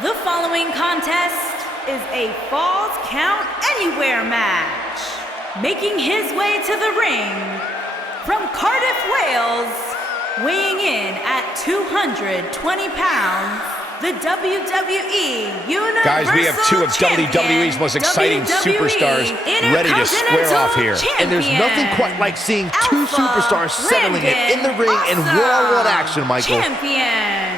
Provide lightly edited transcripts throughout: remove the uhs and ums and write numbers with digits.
The following contest is a Falls Count Anywhere match. Making his way to the ring from Cardiff, Wales, weighing in at 220 pounds, the WWE Universal Guys, we have two of WWE's most exciting superstars ready to square off here. And there's nothing quite like seeing two superstars settling it in the ring in one-on-one action, Michael. Champion.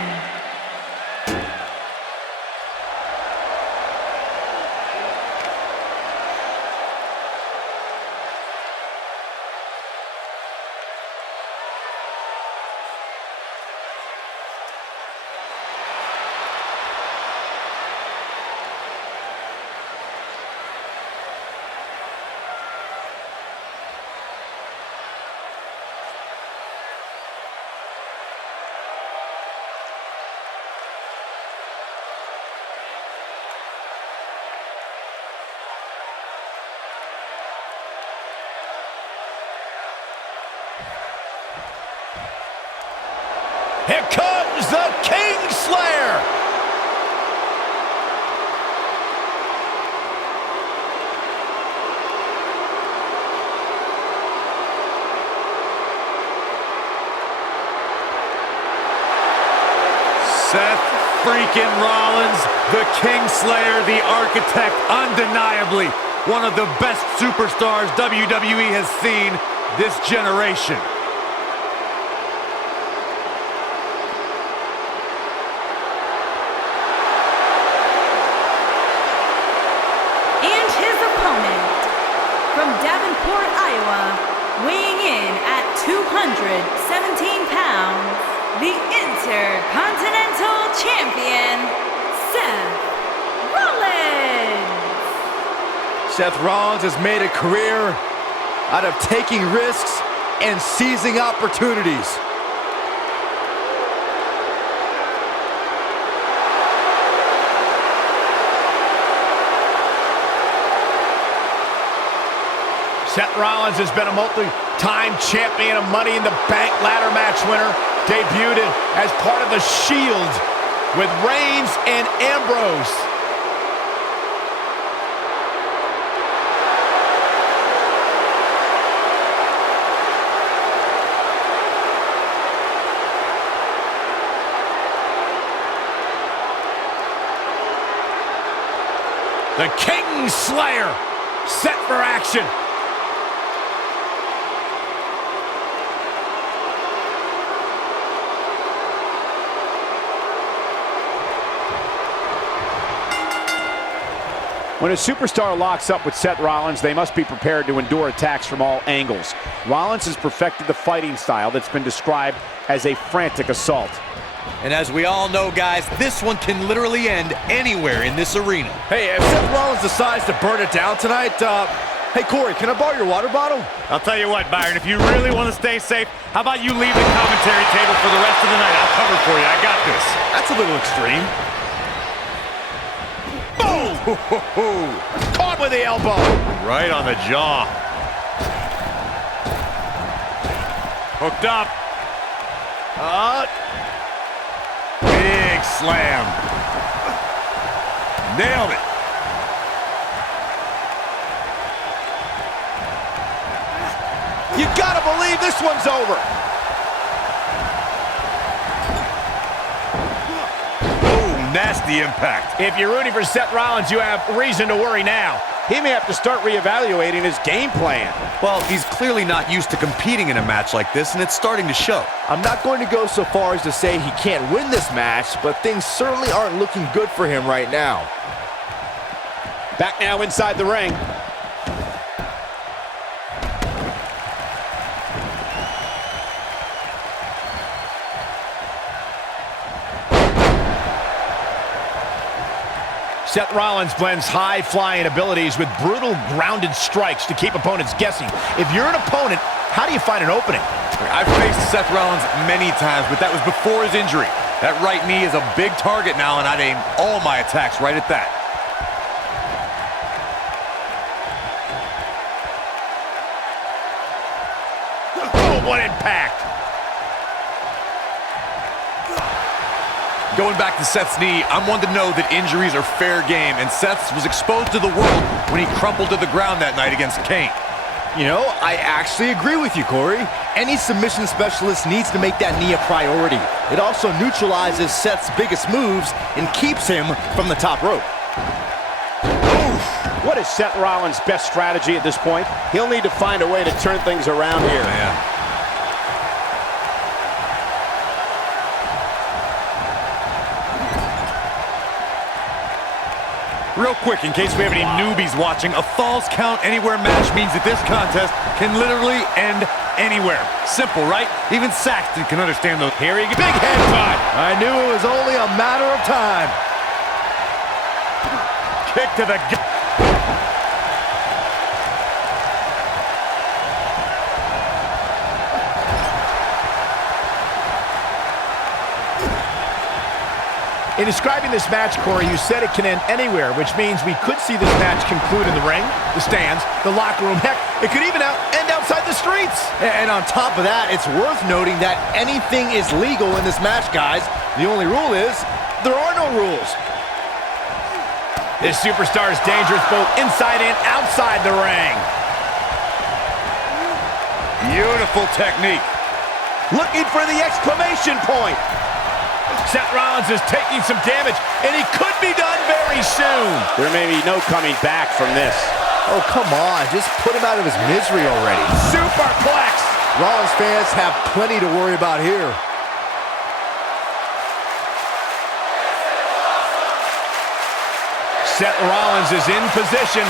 Here comes the Kingslayer! Seth freaking Rollins, the Kingslayer, the architect, undeniably one of the best superstars WWE has seen this generation. From Davenport, Iowa, weighing in at 217 pounds, the Intercontinental Champion, Seth Rollins. Seth Rollins has made a career out of taking risks and seizing opportunities. Seth Rollins has been a multi-time champion, a Money in the Bank ladder match winner, debuted as part of the Shield with Reigns and Ambrose. The Kingslayer set for action. When a superstar locks up with Seth Rollins, they must be prepared to endure attacks from all angles. Rollins has perfected the fighting style that's been described as a frantic assault. And as we all know, guys, this one can literally end anywhere in this arena. Hey, if Seth Rollins decides to burn it down tonight, hey, Corey, can I borrow your water bottle? I'll tell you what, Byron, if you really want to stay safe, how about you leave the commentary table for the rest of the night? I'll cover for you. I got this. That's a little extreme. Caught with the elbow. Right on the jaw. Hooked up. Big slam. Nailed it. You gotta believe this one's over. Nasty impact. If you're rooting for Seth Rollins, you have reason to worry now. He may have to start reevaluating his game plan. Well, he's clearly not used to competing in a match like this, and it's starting to show. I'm not going to go so far as to say he can't win this match, but things certainly aren't looking good for him right now. Back now inside the ring. Seth Rollins blends high-flying abilities with brutal grounded strikes to keep opponents guessing. If you're an opponent, how do you find an opening? I've faced Seth Rollins many times, but that was before his injury. That right knee is a big target now, and I'd aim all my attacks right at that. Oh, what impact! Going back to Seth's knee, I'm one to know that injuries are fair game, and Seth was exposed to the world when he crumpled to the ground that night against Kane. You know, I actually agree with you, Corey. Any submission specialist needs to make that knee a priority. It also neutralizes Seth's biggest moves and keeps him from the top rope. What is Seth Rollins' best strategy at this point? He'll need to find a way to turn things around here. Man. Real quick, in case we have any newbies watching, a Falls Count Anywhere match means that this contest can literally end anywhere. Simple, right? Even Saxton can understand those. Here he goes. Big headbutt. I knew it was only a matter of time. Kick to the gut. In describing this match, Corey, you said it can end anywhere, which means we could see this match conclude in the ring, the stands, the locker room. Heck, it could even end outside the streets. And on top of that, it's worth noting that anything is legal in this match, guys. The only rule is there are no rules. This superstar is dangerous both inside and outside the ring. Beautiful technique. Looking for the exclamation point. Seth Rollins is taking some damage, and he could be done very soon. There may be no coming back from this. Oh, come on. Just put him out of his misery already. Superplex. Rollins fans have plenty to worry about here. Seth Rollins is in position.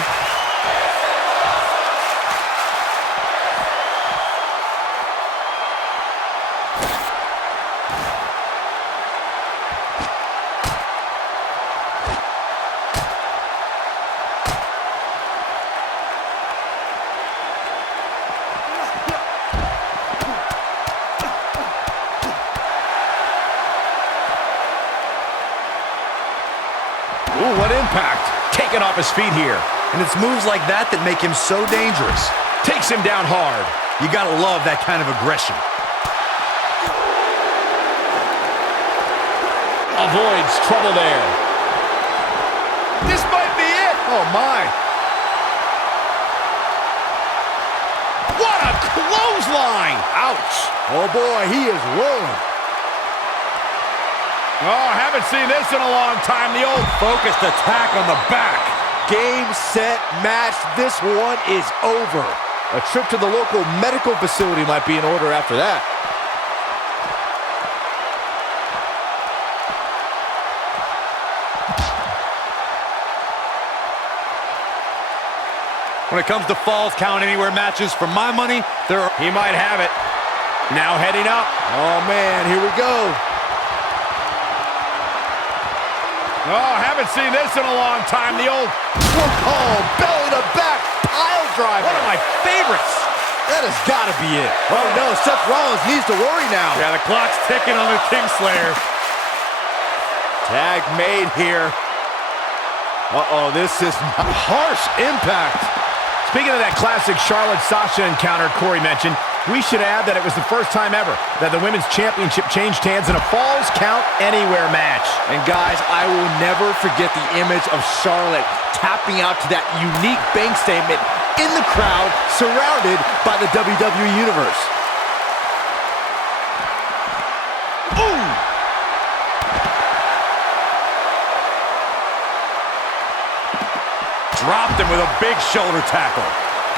Ooh, what impact. Taken off his feet here. And it's moves like that that make him so dangerous. Takes him down hard. You gotta love that kind of aggression. Avoids trouble there. This might be it. Oh, my. What a clothesline. Ouch. Oh, boy, he is rolling. Oh, haven't seen this in a long time. The old Focused attack on the back. Game, set, match. This one is over. A trip to the local medical facility might be in order after that. When it comes to Falls Count Anywhere matches, for my money, he might have it. Now heading up. Oh, man, here we go. Oh, haven't seen this in a long time. The old belly to back pile driver. one of my favorites. That has got to be it. Oh, no, Seth Rollins needs to worry now. Yeah, the clock's ticking on the Kingslayer. Tag made here. Uh-oh, this is harsh impact. Speaking of that classic Charlotte-Sasha encounter Corey mentioned, we should add that it was the first time ever that the Women's Championship changed hands in a Falls Count Anywhere match. And guys, I will never forget the image of Charlotte tapping out to that unique bank statement in the crowd, surrounded by the WWE Universe. Ooh! Dropped him with a big shoulder tackle.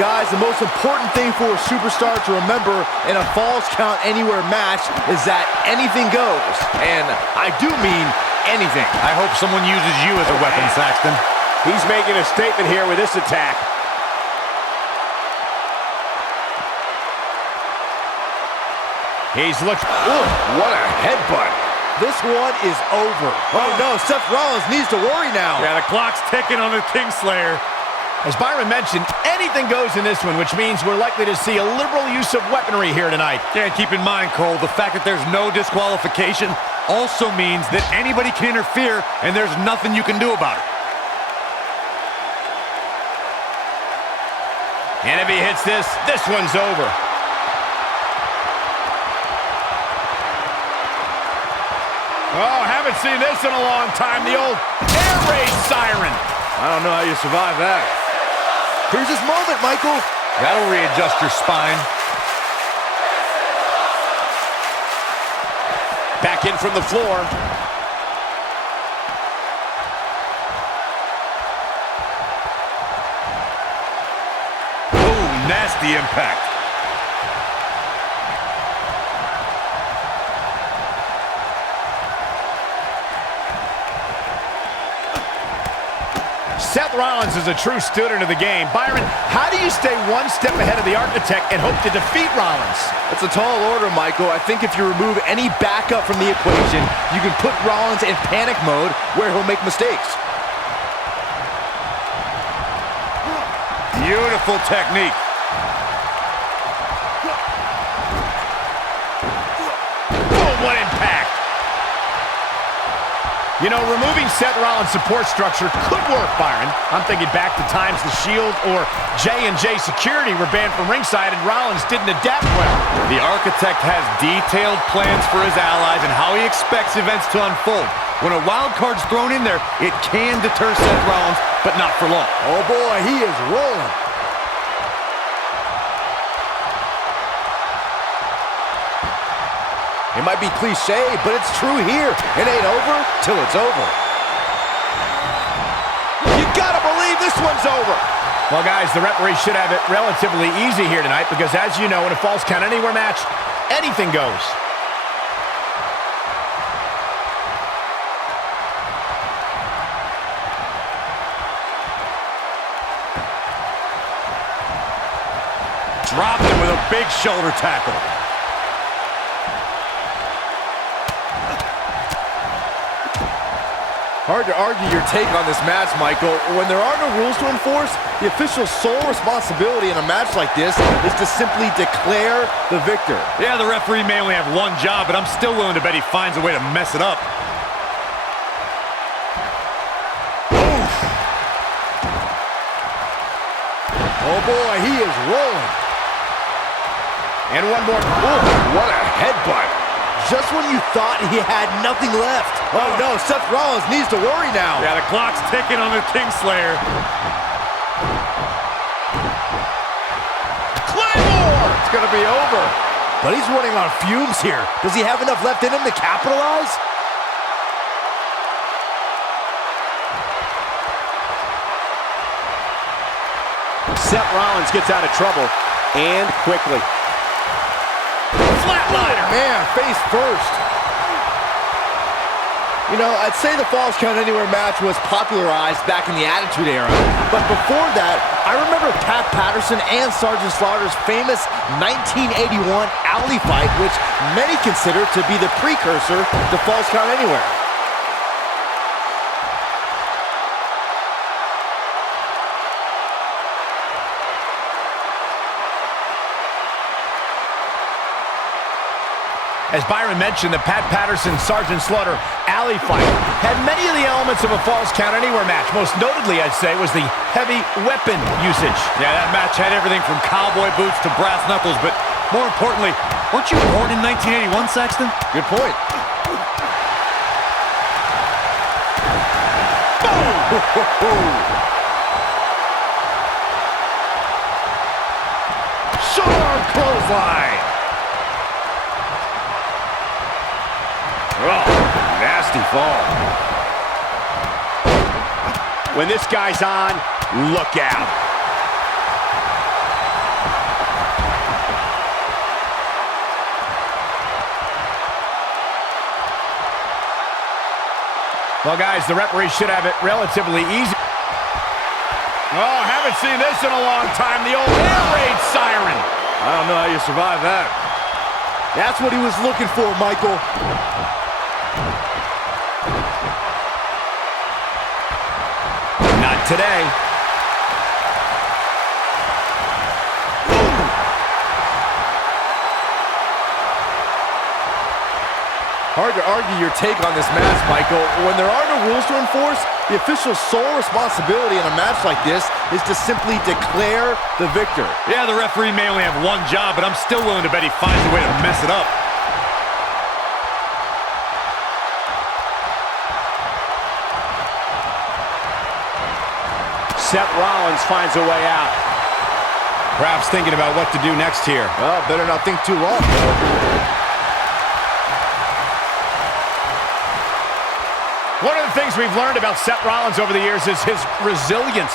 Guys, the most important thing for a superstar to remember in a Falls Count Anywhere match is that anything goes. And I do mean anything. I hope someone uses you as a weapon, Saxton. He's making a statement here with this attack. He's looked... Ooh, what a headbutt. This one is over. Oh no, Seth Rollins needs to worry now. Yeah, the clock's ticking on the Kingslayer. As Byron mentioned, anything goes in this one, which means we're likely to see a liberal use of weaponry here tonight. Yeah, and keep in mind, Cole, the fact that there's no disqualification also means that anybody can interfere, and there's nothing you can do about it. And if he hits this, this one's over. Oh, haven't seen this in a long time. The old air raid siren. I don't know how you survive that. Here's his moment, Michael. That'll readjust your spine. Back in from the floor. Oh, nasty impact. Seth Rollins is a true student of the game. Byron, how do you stay one step ahead of the Architect and hope to defeat Rollins? It's a tall order, Michael. I think if you remove any backup from the equation, you can put Rollins in panic mode where he'll make mistakes. Beautiful technique. Boom, what impact. You know, removing Seth Rollins' support structure could work, Byron. I'm thinking back to times the Shield or J&J Security were banned from ringside and Rollins didn't adapt well. The Architect has detailed plans for his allies and how he expects events to unfold. When a wild card's thrown in there, it can deter Seth Rollins, but not for long. Oh boy, he is rolling. It might be cliche, but it's true here. It ain't over till it's over. You gotta believe this one's over. Well, guys, the referee should have it relatively easy here tonight because, as you know, in a Falls Count Anywhere match, anything goes. Dropped him with a big shoulder tackle. Hard to argue your take on this match, Michael. When there are no rules to enforce, the official's sole responsibility in a match like this is to simply declare the victor. Yeah, the referee may only have one job, but I'm still willing to bet he finds a way to mess it up. Oof. Oh boy, he is rolling. And one more. Ooh, what a headbutt. Just when you thought he had nothing left. Oh no, Seth Rollins needs to worry now. Yeah, the clock's ticking on the Kingslayer. Claymore! It's gonna be over. But he's running on fumes here. Does he have enough left in him to capitalize? Seth Rollins gets out of trouble, and quickly. Flatliner! Man, face first. You know, I'd say the Falls Count Anywhere match was popularized back in the Attitude Era, but before that, I remember Pat Patterson and Sergeant Slaughter's famous 1981 alley fight, which many consider to be the precursor to Falls Count Anywhere. As Byron mentioned, the Pat Patterson-Sergeant Slaughter alley fight had many of the elements of a Falls Count Anywhere match. Most notably, I'd say, was the heavy weapon usage. Yeah, that match had everything from cowboy boots to brass knuckles, but more importantly, weren't you born in 1981, Saxton? Good point. Short clothesline. Oh, nasty fall. When this guy's on, look out. Well, guys, the referee should have it relatively easy. Oh, haven't seen this in a long time. The old air raid siren. I don't know how you survive that. That's what he was looking for, Michael. Not today. Hard to argue your take on this match, Michael. When there are no rules to enforce, the official's sole responsibility in a match like this is to simply declare the victor. Yeah, the referee may only have one job, but I'm still willing to bet he finds a way to mess it up. Seth Rollins finds a way out. Perhaps thinking about what to do next here. Well, better not think too long. One of the things we've learned about Seth Rollins over the years is his resilience,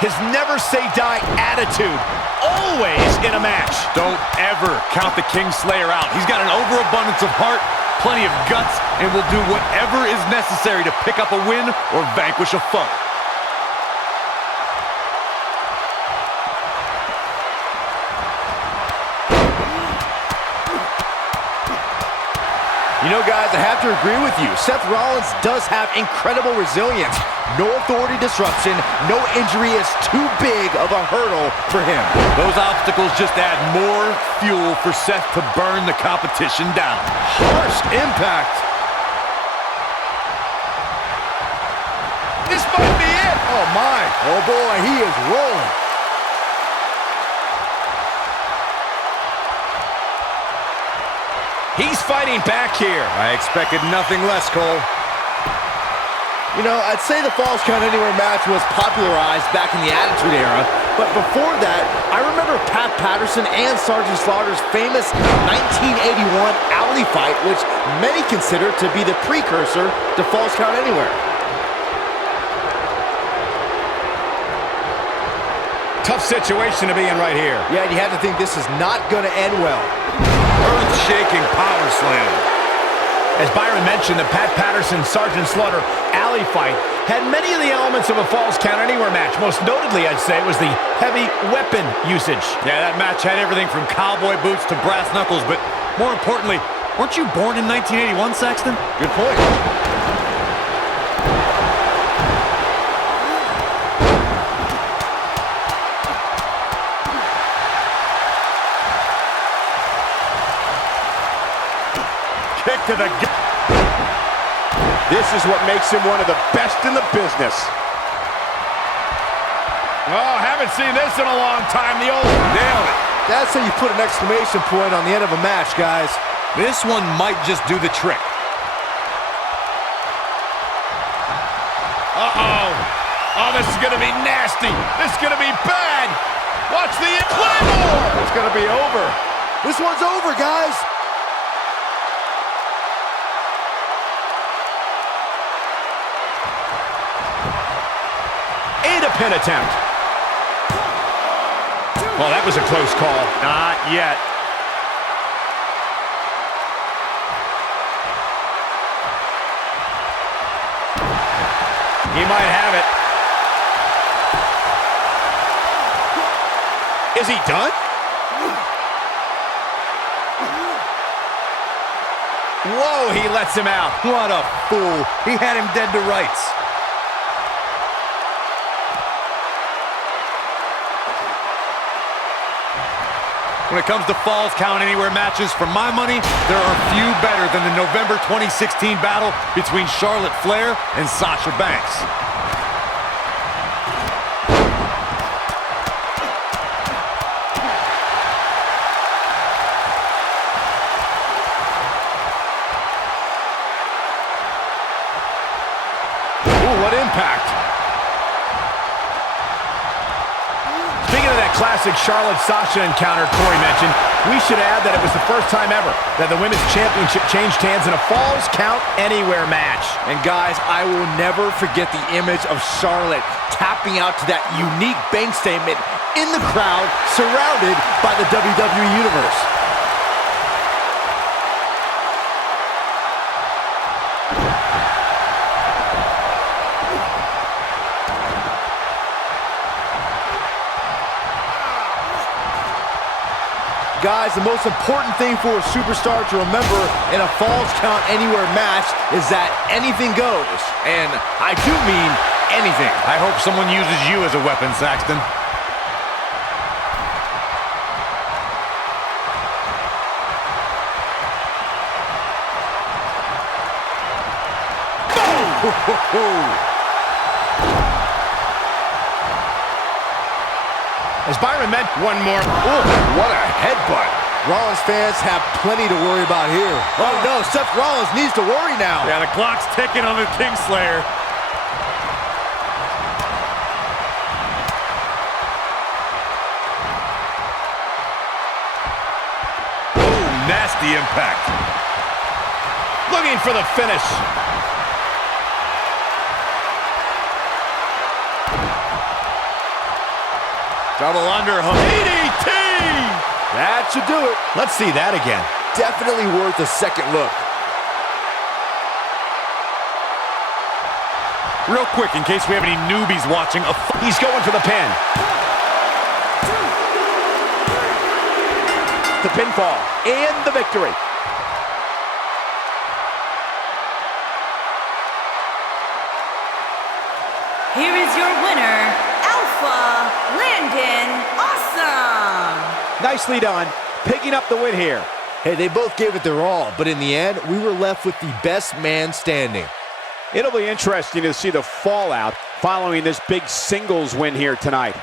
his never-say-die attitude, always in a match. Don't ever count the Kingslayer out. He's got an overabundance of heart, plenty of guts, and will do whatever is necessary to pick up a win or vanquish a foe. You know, guys, I have to agree with you. Seth Rollins does have incredible resilience. No authority disruption, no injury is too big of a hurdle for him. Those obstacles just add more fuel for Seth to burn the competition down. Harsh impact. This might be it. Oh, my. Oh, boy, he is rolling. He's fighting back here. I expected nothing less, Cole. You know, I'd say the Falls Count Anywhere match was popularized back in the Attitude Era, but before that, I remember Pat Patterson and Sergeant Slaughter's famous 1981 alley fight, which many consider to be the precursor to Falls Count Anywhere. Tough situation to be in right here. Yeah, and you have to think this is not going to end well. Earth-shaking power slam. As Byron mentioned, the Pat Patterson-Sergeant Slaughter alley fight had many of the elements of a Falls Count Anywhere match. Most notably, I'd say, was the heavy weapon usage. Yeah, that match had everything from cowboy boots to brass knuckles, but more importantly, weren't you born in 1981, Saxton? Good point. Kick to the gut. This is what makes him one of the best in the business. Oh, haven't seen this in a long time. The old nailed it. That's how you put an exclamation point on the end of a match, guys. This one might just do the trick. Uh-oh. Oh, this is going to be nasty. This is going to be bad. Watch the Claymore. It's going to be over. This one's over, guys. A pin attempt. Well, that was a close call. Not yet. He might have it. Is he done? Whoa, he lets him out. What a fool. He had him dead to rights. When it comes to Falls Count Anywhere matches, for my money, there are few better than the November 2016 battle between Charlotte Flair and Sasha Banks. Ooh, what impact. Speaking of that classic Charlotte-Sasha encounter Corey mentioned, we should add that it was the first time ever that the Women's Championship changed hands in a Falls Count Anywhere match. And guys, I will never forget the image of Charlotte tapping out to that unique bank statement in the crowd, surrounded by the WWE Universe. Guys, the most important thing for a superstar to remember in a Falls Count Anywhere match is that anything goes. And I do mean anything. I hope someone uses you as a weapon, Saxton. As Byron meant, one more. Ooh, what a headbutt. Rollins fans have plenty to worry about here. Oh no, Seth Rollins needs to worry now. Yeah, the clock's ticking on the Kingslayer. nasty impact. Looking for the finish. Double underhook. DDT! That should do it. Let's see that again. Definitely worth a second look. Real quick, in case we have any newbies watching, He's going for the pin. The pinfall and the victory. Here is your winner, Alpha Landon Awesome. Nicely done, picking up the win here. Hey, they both gave it their all, but in the end, we were left with the best man standing. It'll be interesting to see the fallout following this big singles win here tonight.